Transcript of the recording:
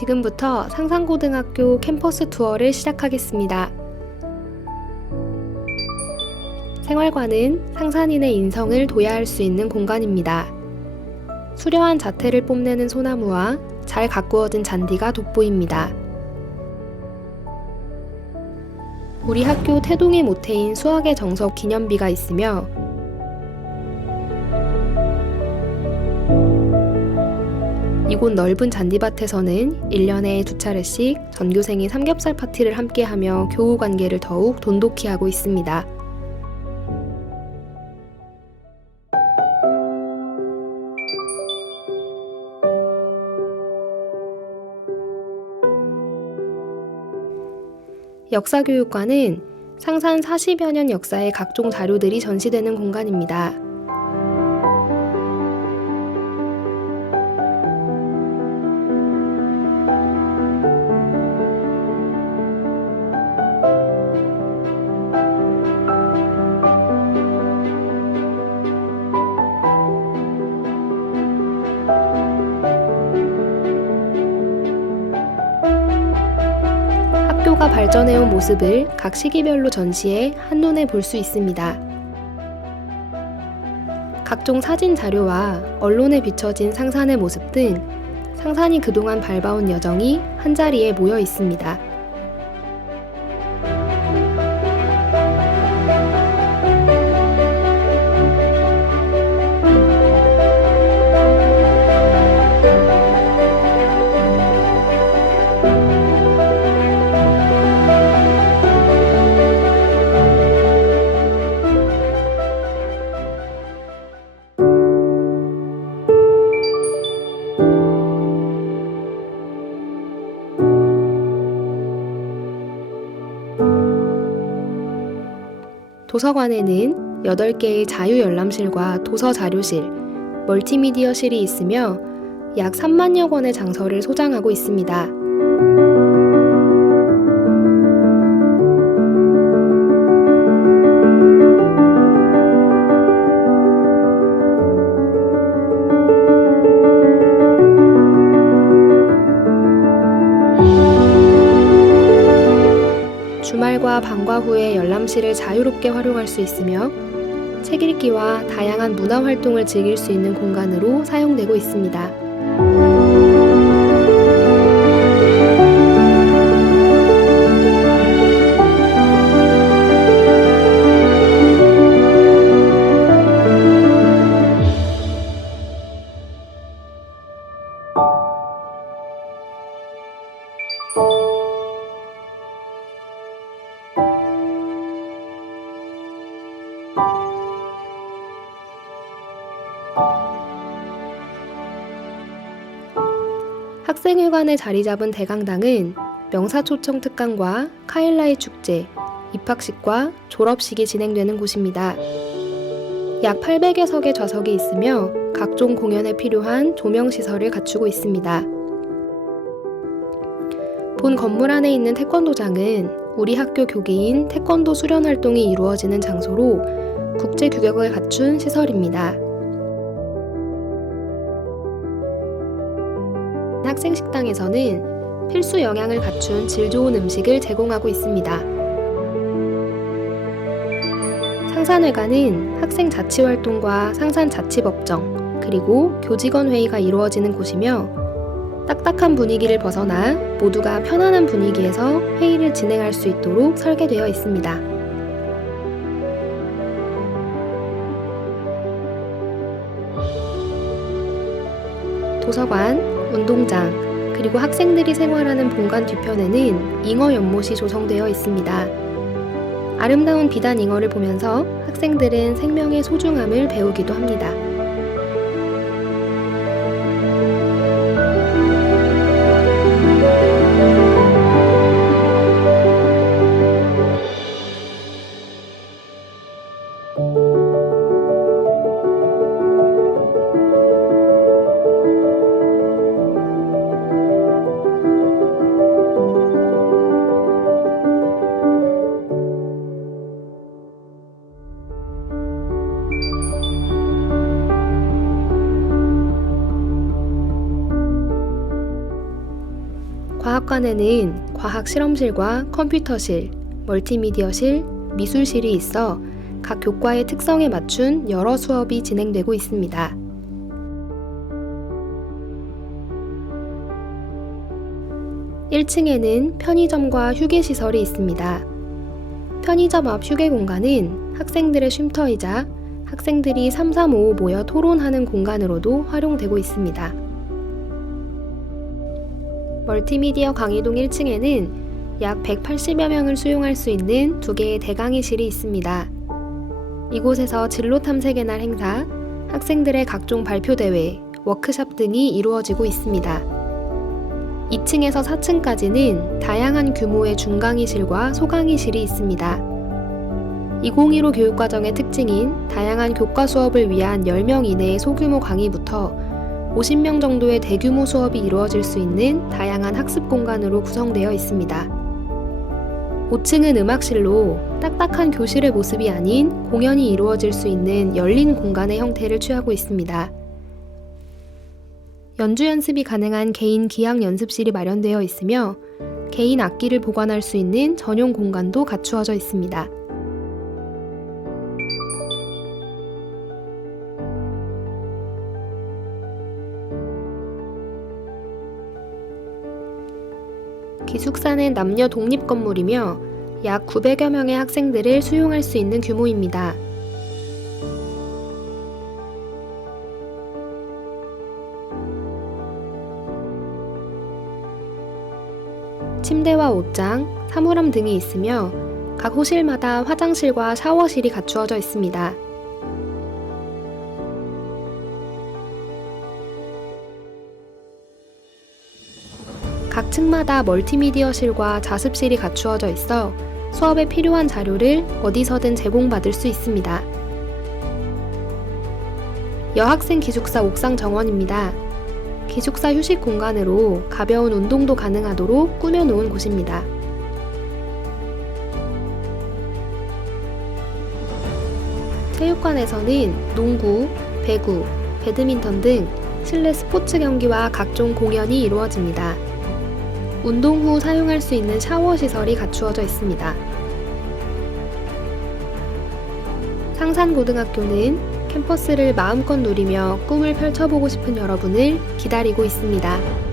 지금부터 상산고등학교 캠퍼스 투어를 시작하겠습니다. 생활관은 상산인의 인성을 도야할 수 있는 공간입니다. 수려한 자태를 뽐내는 소나무와 잘 가꾸어진 잔디가 돋보입니다. 우리 학교 태동의 모태인 수학의 정석 기념비가 있으며 이곳 넓은 잔디밭에서는 1년에 두 차례씩 전교생이 삼겹살 파티를 함께하며 교우 관계를 더욱 돈독히 하고 있습니다. 역사교육관은 상산 40여 년 역사의 각종 자료들이 전시되는 공간입니다. 학교가 발전해온 모습을 각 시기별로 전시해 한눈에 볼 수 있습니다. 각종 사진 자료와 언론에 비춰진 상산의 모습 등 상산이 그동안 밟아온 여정이 한자리에 모여 있습니다. 도서관에는 8개의 자유열람실과 도서자료실, 멀티미디어실이 있으며 약 3만여 권의 장서를 소장하고 있습니다. 방과 후에 열람실을 자유롭게 활용할 수 있으며 책 읽기와 다양한 문화 활동을 즐길 수 있는 공간으로 사용되고 있습니다. 학생회관에 자리 잡은 대강당은 명사초청 특강과 카일라이 축제, 입학식과 졸업식이 진행되는 곳입니다. 약 800여 석의 좌석이 있으며 각종 공연에 필요한 조명시설을 갖추고 있습니다. 본 건물 안에 있는 태권도장은 우리 학교 교계인 태권도 수련 활동이 이루어지는 장소로 국제 규격을 갖춘 시설입니다. 학생 식당에서는 필수 영양을 갖춘 질 좋은 음식을 제공하고 있습니다. 상산회관은 학생 자치 활동과 상산 자치법정 그리고 교직원 회의가 이루어지는 곳이며 딱딱한 분위기를 벗어나 모두가 편안한 분위기에서 회의를 진행할 수 있도록 설계되어 있습니다. 도서관, 운동장, 그리고 학생들이 생활하는 본관 뒤편에는 잉어 연못이 조성되어 있습니다. 아름다운 비단 잉어를 보면서 학생들은 생명의 소중함을 배우기도 합니다. 체육관에는 과학 실험실과 컴퓨터실, 멀티미디어실, 미술실이 있어 각 교과의 특성에 맞춘 여러 수업이 진행되고 있습니다. 1층에는 편의점과 휴게시설이 있습니다. 편의점 앞 휴게 공간은 학생들의 쉼터이자 학생들이 335 모여 토론하는 공간으로도 활용되고 있습니다. 멀티미디어 강의동 1층에는 약 180여 명을 수용할 수 있는 두 개의 대강의실이 있습니다. 이곳에서 진로 탐색의 날 행사, 학생들의 각종 발표 대회, 워크샵 등이 이루어지고 있습니다. 2층에서 4층까지는 다양한 규모의 중강의실과 소강의실이 있습니다. 2015 교육과정의 특징인 다양한 교과 수업을 위한 10명 이내의 소규모 강의부터 50명 정도의 대규모 수업이 이루어질 수 있는 다양한 학습 공간으로 구성되어 있습니다. 5층은 음악실로 딱딱한 교실의 모습이 아닌 공연이 이루어질 수 있는 열린 공간의 형태를 취하고 있습니다. 연주 연습이 가능한 개인 기악 연습실이 마련되어 있으며 개인 악기를 보관할 수 있는 전용 공간도 갖추어져 있습니다. 기숙사는 남녀 독립 건물이며 약 900여 명의 학생들을 수용할 수 있는 규모입니다. 침대와 옷장, 사물함 등이 있으며 각 호실마다 화장실과 샤워실이 갖추어져 있습니다. 각 층마다 멀티미디어실과 자습실이 갖추어져 있어 수업에 필요한 자료를 어디서든 제공받을 수 있습니다. 여학생 기숙사 옥상 정원입니다. 기숙사 휴식 공간으로 가벼운 운동도 가능하도록 꾸며놓은 곳입니다. 체육관에서는 농구, 배구, 배드민턴 등 실내 스포츠 경기와 각종 공연이 이루어집니다. 운동 후 사용할 수 있는 샤워 시설이 갖추어져 있습니다. 상산고등학교는 캠퍼스를 마음껏 누리며 꿈을 펼쳐보고 싶은 여러분을 기다리고 있습니다.